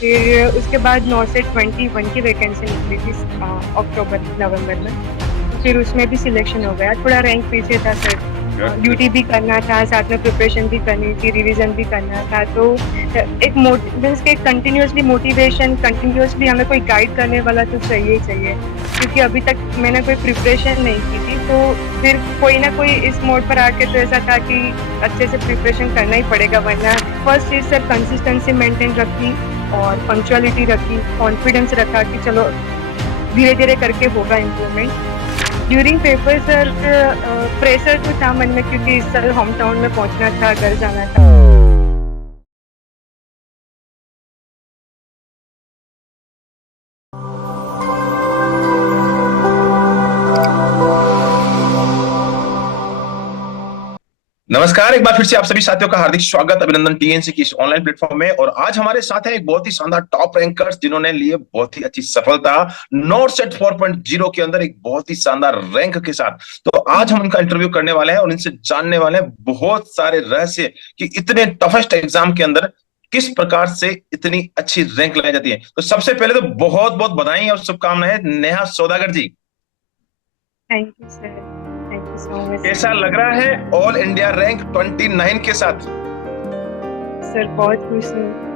फिर उसके बाद 9 से 21 की वैकेंसी निकली थी अक्टूबर नवंबर में। फिर उसमें भी सिलेक्शन हो गया। थोड़ा रैंक पीछे था सर, गुड गुड। ड्यूटी भी करना था, साथ में प्रिपरेशन भी करनी थी, रिवीजन भी करना था। तो एक मीन्स के कंटिन्यूअसली मोटिवेशन, कंटिन्यूअसली हमें कोई गाइड करने वाला तो चाहिए ही चाहिए, क्योंकि अभी तक मैंने कोई प्रिपरेशन नहीं की थी। तो फिर कोई ना कोई इस मोड पर आके तो ऐसा था कि अच्छे से प्रिपरेशन करना ही पड़ेगा, वरना फर्स्ट चीज सर कंसिस्टेंसी मेंटेन रखी और पंक्चुअलिटी रखी, कॉन्फिडेंस रखा कि चलो धीरे धीरे करके होगा improvement. During paper sir pressure तो था मन में, क्योंकि इस साल होम टाउन में पहुंचना था, घर जाना था। नमस्कार, एक बार फिर से आप सभी साथियों का हार्दिक स्वागत, अभिनंदन टीएनसी की इस ऑनलाइन प्लेटफॉर्म में। और आज हमारे साथ हैं एक बहुत ही शानदार टॉप रैंकर्स जिन्होंने लिए बहुत ही अच्छी सफलता नॉट सेट 4.0 के अंदर एक बहुत ही शानदार रैंक के साथ। तो आज हम उनका इंटरव्यू करने वाले हैं और इनसे जानने वाले हैं बहुत सारे रहस्य कि इतने टफेस्ट एग्जाम के अंदर किस प्रकार से इतनी अच्छी रैंक लाई जाती है। तो सबसे पहले तो बहुत बहुत बधाई और शुभकामनाएं Neha Saudagar ji. Thank you sir, thank you so much कैसा सर। लग रहा है ऑल इंडिया रैंक 29 के साथ? सर बहुत खुश हूँ।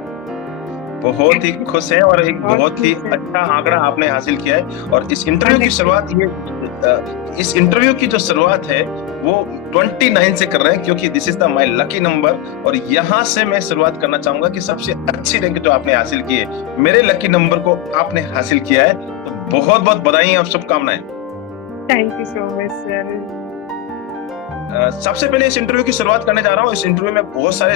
बहुत ही खुश है और एक बहुत बहुत ही खुश है। अच्छा आंकड़ा आपने हासिल किया है। और इस इंटरव्यू की शुरुआत अनएक्सपेक्टेड। इस इंटरव्यू की जो शुरुआत है वो 29 से कर रहे हैं, क्योंकि this is the my lucky number. और यहां से मैं शुरुआत करना चाहूंगा कि सबसे अच्छी रैंक जो आपने हासिल की है, मेरे लकी नंबर को आपने हासिल किया है। तो बहुत बहुत बधाई और शुभकामनाएं। Thank you so much sir. सबसे पहले इस इंटरव्यू की शुरुआत करने जा रहा हूँ। इस इंटरव्यू में बहुत सारे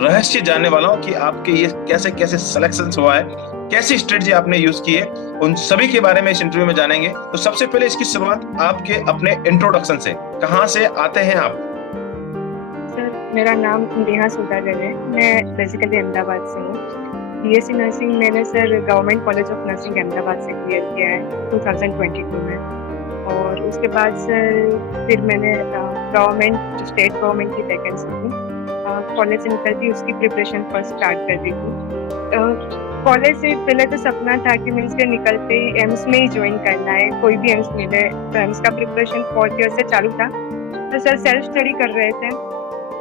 रहस्य जानने वाला हूँ कि आपके ये कैसे कैसे सिलेक्शन हुआ है, कैसी स्ट्रेटजी आपने यूज की है, उन सभी के बारे में इस इंटरव्यू में जानेंगे। तो सबसे पहले इसकी शुरुआत आपके अपने इंट्रोडक्शन से, कहाँ से आते हैं आप? सर मेरा नाम नेहा सौदागर है। मैं बेसिकली अहमदाबाद से हूँ। बीएससी नर्सिंग मैंने sir government college of nursing Ahmedabad से क्लियर किया है 2022 में। और उसके बाद सर फिर मैंने गवर्नमेंट स्टेट गवर्नमेंट की वैकेंसी थी, कॉलेज से निकलती उसकी प्रिपरेशन फर्स्ट स्टार्ट कर दी थी। कॉलेज से पहले तो सपना था कि मीन्स के निकलते ही एम्स में ही ज्वाइन करना है, कोई भी एम्स मिले। तो एम्स का प्रिपरेशन 4th ईयर से चालू था, तो सर सेल्फ स्टडी कर रहे थे।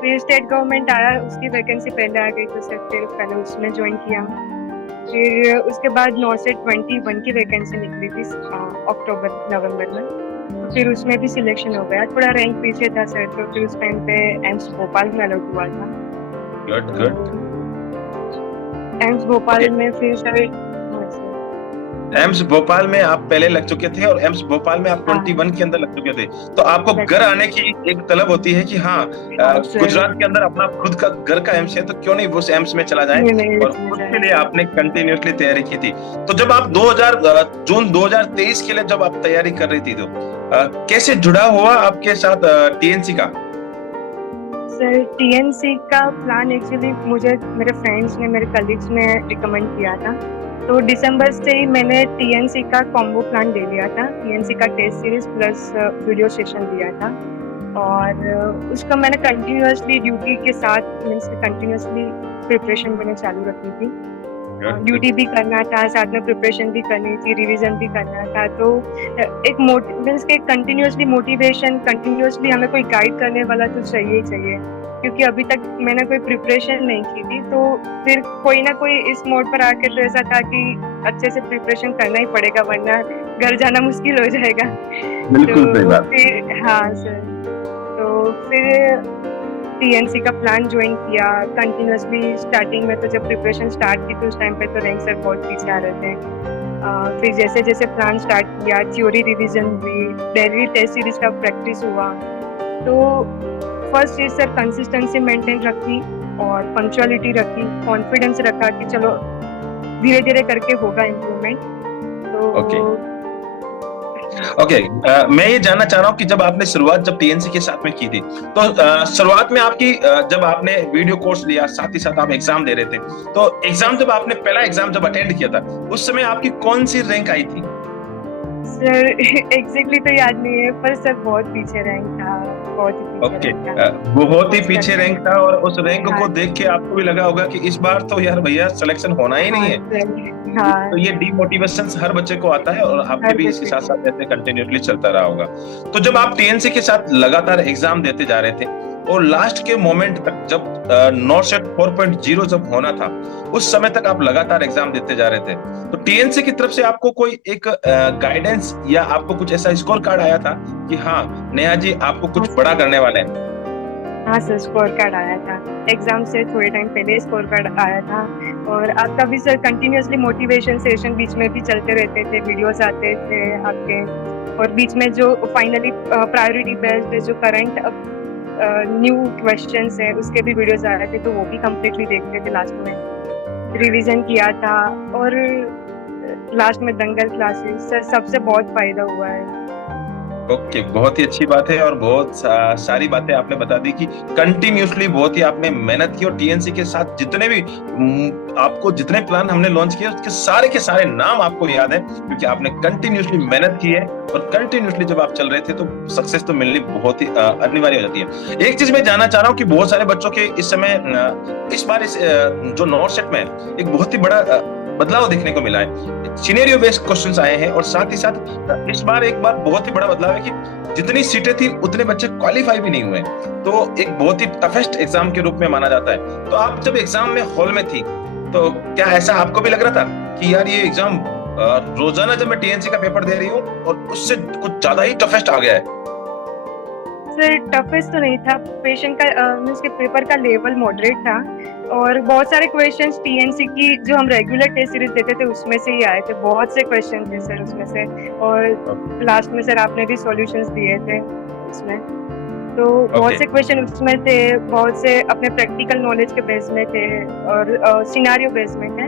फिर स्टेट गवर्नमेंट आया, उसकी वैकेंसी पहले आ गई, तो सर फिर पहले उसमें ज्वाइन किया। फिर उसके बाद 9 से 21 की वैकेंसी निकली थी अक्टूबर नवंबर में। फिर उसमें भी सिलेक्शन हो गया। थोड़ा रैंक पीछे था सर, तो फिर उस टाइम पे एम्स भोपाल में अलॉट हुआ था। गुड तो गुड। एम्स ओके, भोपाल में फिर सर। हाँ सर। एम्स भोपाल में आप पहले लग चुके थे और एम्स भोपाल में आप हाँ 21 के अंदर लग चुके थे। तो आपको लग घर चुके आने थे। की एक तलब होती है कि हाँ, हाँ सर। गुजरात के अंदर अपना खुद का घर का एम्स है, तो क्यों नहीं वो उस एम्स में चला जाए। नहीं नहीं, और इसमें उसके लिए जाएगा। आपने कंटिन्यूसली तैयारी की थी। तो जब आप 2000 जून 2023 के लिए जब आप तैयारी कर रही थी, तो कैसे जुड़ा हुआ आपके साथ टीएनसी का? सर टीएनसी का प्लान एक्चुअली मुझे मेरे फ्रेंड्स ने, मेरे कलीग्स ने रिकमेंड किया था। तो दिसंबर से ही मैंने टीएनसी का कॉम्बो प्लान ले लिया था, टीएनसी का test series plus video session लिया था। और उसका मैंने कंटिन्यूअसली ड्यूटी के साथ मीन्स कंटिन्यूअसली प्रिपरेशन मैंने चालू रखी थी। Good good. ड्यूटी भी करना था, साथ में प्रिपरेशन भी करनी थी, रिवीजन भी करना था। तो एक मीन्स के कंटिन्यूअसली मोटिवेशन, कंटिन्यूअसली हमें कोई गाइड करने वाला तो चाहिए ही चाहिए, क्योंकि अभी तक मैंने कोई प्रिपरेशन नहीं की थी। तो फिर कोई ना कोई इस मोड पर आके तो ऐसा था कि अच्छे से प्रिपरेशन करना ही पड़ेगा, वरना घर जाना मुश्किल हो जाएगा। बिल्कुल सही तो बात। फिर हाँ सर, तो फिर टीएनसी का प्लान ज्वाइन किया कंटिन्यूअसली। स्टार्टिंग में तो जब प्रिपरेशन स्टार्ट की तो उस टाइम पे तो रैंक सर बहुत पीछे आ रहे थे। फिर जैसे जैसे प्लान स्टार्ट किया, थ्योरी रिवीजन हुई, डेली टेस्ट सीरीज का प्रैक्टिस हुआ। तो फर्स्ट चीज सर कंसिस्टेंसी मेंटेन रखी और पंक्चुअलिटी रखी, कॉन्फिडेंस रखा कि चलो धीरे धीरे करके होगा इम्प्रूवमेंट। ओके तो ओके। मैं ये जानना चाह रहा हूँ कि जब आपने शुरुआत जब टीएनसी के साथ में की थी, तो शुरुआत में आपकी जब आपने वीडियो कोर्स लिया, साथ ही साथ आप एग्जाम दे रहे थे, तो एग्जाम जब आपने पहला एग्जाम जब अटेंड किया था, उस समय आपकी कौन सी रैंक आई थी? सर एग्जैक्टली तो याद नहीं है, पर सर बहुत पीछे रैंक था, बहुत ही पीछे ओके, रैंक था। बहुत ही उस पीछे करके रैंक था और उस रैंक हाँ, को देख के आपको भी लगा होगा कि इस बार तो यार भैया सिलेक्शन होना ही नहीं हाँ है। सर, हाँ, तो ये डीमोटिवेशन हर बच्चे को आता है और आपके हर भी इसके बच्चे साथ को। साथ ऐसे कंटिन्यूसली चलता रहा होगा। तो जब आप टीएनसी के साथ लगातार एग्जाम देते जा रहे थे और लास्ट के मोमेंट तक जब नॉर्सेट 4.0 जब होना था, उस समय तक आप लगातार एग्जाम देते जा रहे थे, तो टीएनसी की तरफ से आपको कोई एक गाइडेंस या आपको कुछ ऐसा स्कोर कार्ड आया था कि हाँ नेहा जी आपको हाँ कुछ सर, बड़ा करने वाले हैं? हाँ सर, स्कोर कार्ड आया था। एग्जाम से थोड़े टाइम पहले स्कोर कार्ड आया था। और आपका भी सर कंटिन्यूअसली मोटिवेशन सेशन बीच में भी चलते रहते थे, वीडियोस आते थे आपके। और बीच में जो फाइनली प्रायोरिटी बेस्ड जो करंट न्यू क्वेश्चंस है उसके भी वीडियोस आ रहे थे, तो वो भी कम्प्लीटली देखते थे। लास्ट में रिवीजन किया था। और लास्ट में दंगल क्लासेस सर, सबसे बहुत फायदा हुआ है। ओके, बहुत ही अच्छी बात है और बहुत सारी बातें आपने बता दी कि कंटिन्यूसली बहुत ही आपने मेहनत की और टीएनसी के साथ जितने भी आपको जितने प्लान हमने लॉन्च किए उसके सारे के सारे नाम आपको याद है क्योंकि आपने कंटिन्यूसली मेहनत की है और कंटिन्यूसली जब आप चल रहे थे तो सक्सेस तो मिलनी बहुत ही अनिवार्य हो जाती है। एक चीज मैं जानना चाह रहा हूँ कि बहुत सारे बच्चों के इस समय इस बार जो नॉर्थ सेट में है, एक बहुत ही बड़ा बदलाव देखने को मिला है। सिनेरियो बेस्ड क्वेश्चंस आए हैं और साथ ही साथ इस बार एक बार बहुत ही बड़ा बदलाव है कि जितनी सीटें थी उतने बच्चे क्वालिफाई भी नहीं हुए, तो एक बहुत ही टफेस्ट एग्जाम के रूप में माना जाता है। तो आप जब एग्जाम में हॉल में थी तो क्या ऐसा आपको भी लग रहा था कि यार ये एग्जाम रोजाना जब मैं टीएनसी का पेपर दे रही हूँ और उससे कुछ ज्यादा ही टफेस्ट आ गया है? सर टफेस्ट तो नहीं था, पेशेंट का मीन्स के पेपर का लेवल मॉडरेट था। और बहुत सारे क्वेश्चंस टीएनसी की जो हम रेगुलर टेस्ट सीरीज देते थे उसमें से ही आए थे, बहुत से क्वेश्चन थे सर उसमें से। और लास्ट में सर आपने भी सॉल्यूशंस दिए थे उसमें, तो बहुत से क्वेश्चन उसमें थे, बहुत से अपने प्रैक्टिकल नॉलेज के बेस में थे और सिनारियो बेस में थे।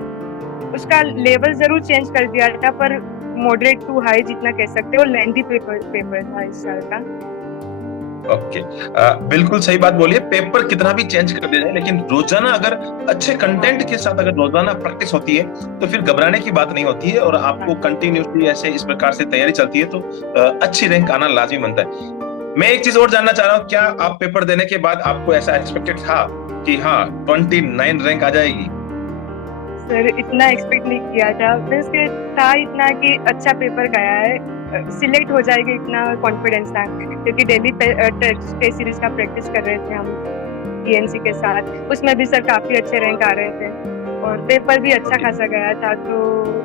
उसका लेवल जरूर चेंज कर दिया था, पर मॉडरेट टू हाई जितना कह सकते हो। लेंथी पेपर था इस साल का। ओके, बिल्कुल सही बात बोलिए। पेपर कितना भी चेंज कर दिया जाए लेकिन रोजाना अगर अच्छे कंटेंट के साथ अगर रोजाना प्रैक्टिस होती है तो फिर घबराने की बात नहीं होती है और आपको कंटिन्यूसली ऐसे इस प्रकार से तैयारी चलती है तो अच्छी रैंक आना लाजमी बनता है। मैं एक चीज और जानना चाह रहा हूँ, क्या आप पेपर देने के बाद आपको ऐसा एक्सपेक्टेड था कि हाँ 29 रैंक आ जाएगी? सर इतना एक्सपेक्ट नहीं किया था, मीन्स के था इतना कि अच्छा पेपर गया है, सिलेक्ट हो जाएगा, इतना कॉन्फिडेंस था। क्योंकि डेली टेस्ट सीरीज का प्रैक्टिस कर रहे थे हम टीएनसी के साथ, उसमें भी सर काफी अच्छे रैंक आ रहे थे और पेपर भी अच्छा खासा गया था, तो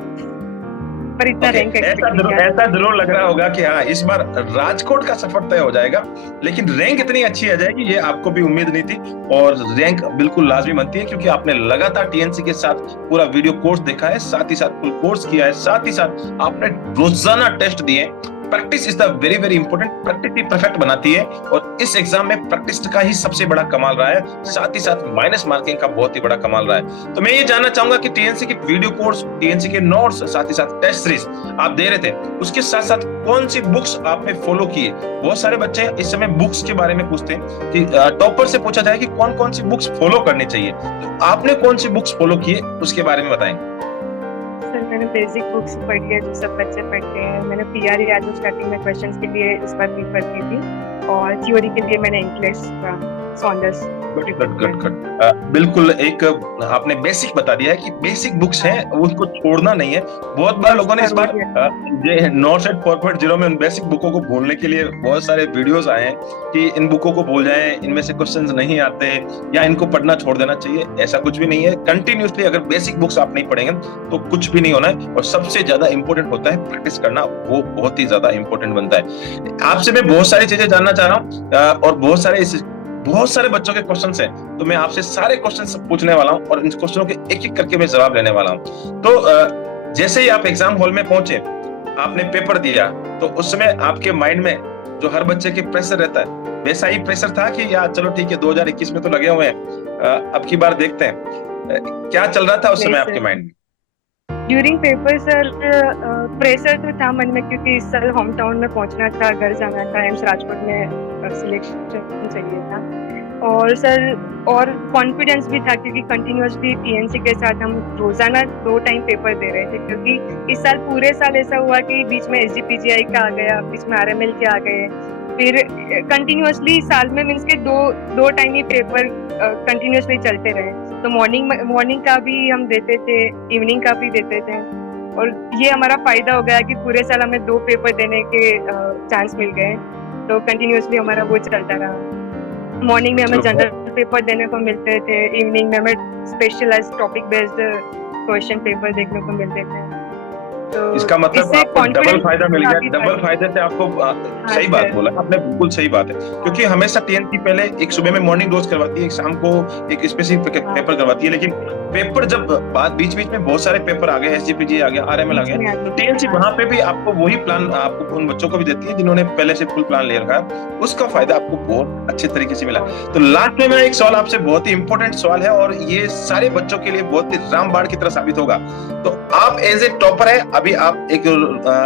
पर इतना रैंक एक्सपेक्ट नहीं किया था। ऐसा जरूर लग रहा होगा कि हाँ इस बार राजकोट का सफर तय हो जाएगा, लेकिन रैंक इतनी अच्छी आ जाएगी ये आपको भी उम्मीद नहीं थी और रैंक बिल्कुल लाजमी बनती है क्योंकि आपने लगातार टीएनसी के साथ पूरा वीडियो कोर्स देखा है, साथ ही साथ फुल कोर्स किया है, साथ ही साथ आपने रोजाना टेस्ट दिए। Practice is the very very important, practice he perfect बनाती है और इस एग्जाम में प्रैक्टिस का ही सबसे बड़ा कमाल रहा है, साथ ही साथ माइनस मार्किंग का बहुत ही बड़ा कमाल रहा है। तो मैं ये जानना चाहूंगा कि टीएनसी के वीडियो कोर्स, टीएनसी के नोट्स, साथ ही साथ टेस्ट सीरीज आप दे रहे थे, उसके साथ साथ कौन सी बुक्स आपने फॉलो किए? बहुत सारे बच्चे इस समय बुक्स के बारे में पूछते हैं कि टॉपर से पूछा जाए कि कौन कौन सी बुक्स फॉलो करनी चाहिए, तो आपने कौन सी बुक्स फॉलो किए उसके बारे में बताएं। सर मैंने बेसिक बुक्स पढ़ी है जो सब बच्चे पढ़ते हैं। मैंने पीआर यादव स्टार्टिंग में क्वेश्चंस के लिए इस बार प्रीफर की थी और थ्योरी के लिए मैंने इंग्लिश का सॉन्डर्स। बिल्कुल, एक आपने बेसिक बता दिया है कि बेसिक बुक्स हैं उसको छोड़ना नहीं है। बहुत बार लोगों ने इस बार ये नॉर्सेट 4.0 में उन बेसिक बुकों को भूलने के लिए बहुत सारे वीडियोस आए हैं कि इन बुकों को भूल जाएं, इनमें से क्वेश्चंस नहीं आते या इनको पढ़ना छोड़ देना चाहिए। ऐसा कुछ भी नहीं है, कंटिन्यूसली अगर बेसिक बुक्स आप नहीं पढ़ेंगे तो कुछ भी नहीं होना है और सबसे ज्यादा इंपॉर्टेंट होता है प्रैक्टिस करना, वो बहुत ही ज्यादा इंपॉर्टेंट बनता है। आपसे मैं बहुत सारी चीजें जानना चाह रहा हूँ और बहुत सारे बच्चों के क्वेश्चंस हैं, तो मैं आपसे सारे क्वेश्चंस पूछने वाला हूं और इन क्वेश्चनों के एक एक करके मैं जवाब लेने वाला हूं। तो जैसे ही आप एग्जाम हॉल में पहुंचे, आपने पेपर दिया, तो उस समय आपके माइंड में जो हर बच्चे के प्रेशर रहता है वैसा ही प्रेशर था कि यार चलो ठीक है 2021 में तो लगे हुए हैं, अब की बार देखते हैं, क्या चल रहा था उस समय आपके माइंड में? ड्यूरिंग पेपर सर प्रेशर तो था मन में, क्योंकि इस साल होम टाउन में पहुंचना था, घर जाना था, एम्स राजकोट में सिलेक्शन चाहिए था। और सर और कॉन्फिडेंस भी था क्योंकि कंटिन्यूअसली टीएनसी के साथ हम रोजाना 2 टाइम पेपर दे रहे थे, क्योंकि इस साल पूरे साल ऐसा हुआ कि बीच में एसजीपीजीआई का आ गया, बीच में आरएमएल के आ गए, फिर कंटिन्यूअसली साल में मीन्स के दो टाइम ही पेपर कंटिन्यूअसली चलते रहे। तो मॉर्निंग का भी हम देते थे, इवनिंग का भी देते थे, और ये हमारा फायदा हो गया कि पूरे साल हमें 2 पेपर देने के चांस मिल गए। तो कंटिन्यूअसली हमारा वो चलता रहा। मॉर्निंग में हमें चलो जनरल पेपर देने को मिलते थे, इवनिंग में हमें specialised topic based question paper देखने को मिलते थे। तो इसका मतलब इससे आपको डबल कॉन्फिडेंस फायदा मिल गया। काफी डबल बढ़ फायदे से आपको हाँ सही बात सर। बोला आपने, बिल्कुल सही बात है, क्योंकि हमेशा टीएनसी पहले एक सुबह में मॉर्निंग डोज करवाती है, एक शाम को एक स्पेसिफिक हाँ, पेपर करवाती है, लेकिन पेपर जब बाद बीच बीच में बहुत सारे पेपर आ गए, एसजीपीजी आ गया, आरएमएल आ बीच गया, में आ तो गई। टीएनसी हाँ वहां पे भी आपको वही प्लान आपको उन बच्चों को भी देती है जिन्होंने पहले से फुल प्लान ले रखा है, उसका फायदा आपको बहुत अच्छे तरीके से मिला। बहुत। तो लास्ट में मेरा एक सवाल आपसे, बहुत ही इंपॉर्टेंट सवाल है और ये सारे बच्चों के लिए बहुत ही रामबाण की तरह साबित होगा। तो आप एज ए टॉपर है, अभी आप एक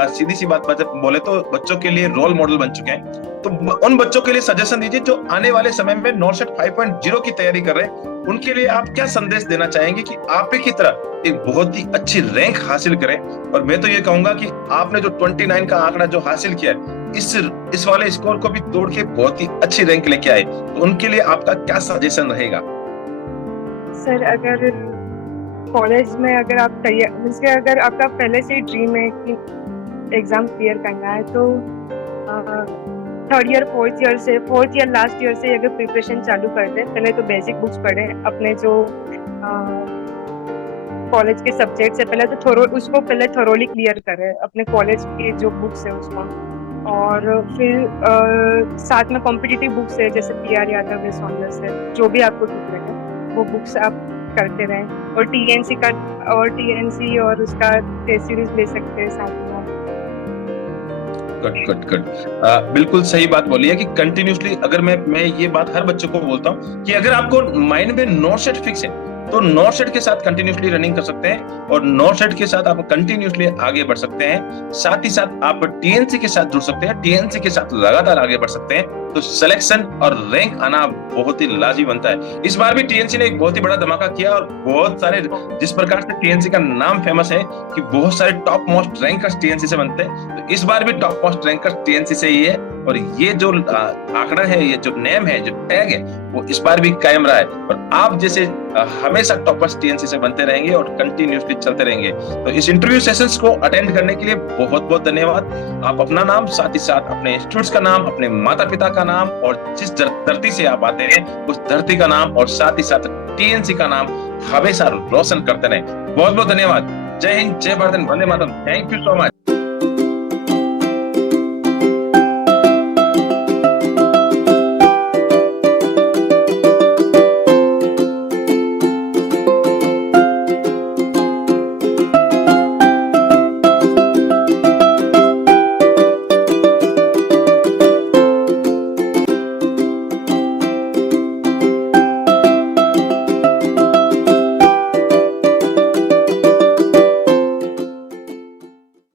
सीधी सी बात बोले तो बच्चों के लिए रोल मॉडल बन चुके हैं, तो उन बच्चों के लिए सजेशन दीजिए जो आने वाले समय में नॉर्सेट 5.0 की तैयारी कर रहे हैं। उनके लिए आप क्या संदेश देना चाहेंगे कि आप ही की तरह एक बहुत ही अच्छी रैंक हासिल करें? और मैं तो ये कहूंगा कि आपने जो 29 का आंकड़ा जो हासिल किया है, इस वाले स्कोर को भी तोड़ के बहुत ही अच्छी रैंक लेके आए, तो उनके लिए आपका क्या सजेशन रहेगा? सर अगर कॉलेज में अगर आप तैयार मीन्स के अगर आपका पहले से ही ड्रीम है कि एग्जाम क्लियर करना है, तो third year fourth year last year से अगर प्रिपरेशन चालू कर दे, पहले तो बेसिक बुक्स पढ़े, अपने जो कॉलेज के सब्जेक्ट्स है पहले तो उसको पहले थोरोली क्लियर करें, अपने कॉलेज के जो बुक्स है उसको, और फिर साथ में कॉम्पिटिटिव बुक्स है जैसे पीआर यादव है, सॉन्डर्स है, जो भी आपको ठीक लगे वो बुक्स आप करते रहें, और टीएनसी और उसका टेस्ट सीरीज ले सकते हैं साथ में। कट कट कट बिल्कुल सही बात बोली है कि कंटिन्यूसली, अगर मैं ये बात हर बच्चे को बोलता हूँ कि अगर आपको माइंड में नॉर्थ सेट फिक्स है तो नॉर्थ सेट के साथ कंटिन्यूसली रनिंग कर सकते हैं, और नॉर्थ सेट के साथ आप कंटिन्यूसली आगे बढ़ सकते हैं। साथ ही साथ आप टीएनसी के साथ जुड़ सकते हैं, टीएनसी के साथ लगातार आगे बढ़ सकते हैं, तो सिलेक्शन और रैंक आना बहुत ही लाजमी बनता है। इस बार भी टीएनसी ने एक बहुत ही बड़ा धमाका किया, और बहुत सारे, जिस प्रकार से टीएनसी का नाम फेमस है कि बहुत सारे टॉप मोस्ट रैंकर्स टीएनसी से बनते हैं, तो इस बार भी टॉप मोस्ट रैंकर्स टीएनसी से ही है, और ये जो आंकड़ा है, ये जो नेम है, जो टैग है, वो इस बार भी कायम रहा है, और आप जैसे हमेशा टॉपर्स टीएनसी से बनते रहेंगे और कंटिन्यूसली चलते रहेंगे। तो इस इंटरव्यू सेशंस को अटेंड करने के लिए बहुत बहुत धन्यवाद। आप अपना नाम, साथ ही साथ अपने इंस्टीट्यूट्स का नाम, अपने माता पिता का नाम, और जिस धरती से आप आते हैं उस धरती का नाम, और साथ ही साथ टीएनसी का नाम हमेशा रोशन करते रहे। बहुत बहुत धन्यवाद। जय हिंद, जय भारत, वंदे मातरम। Thank you so much.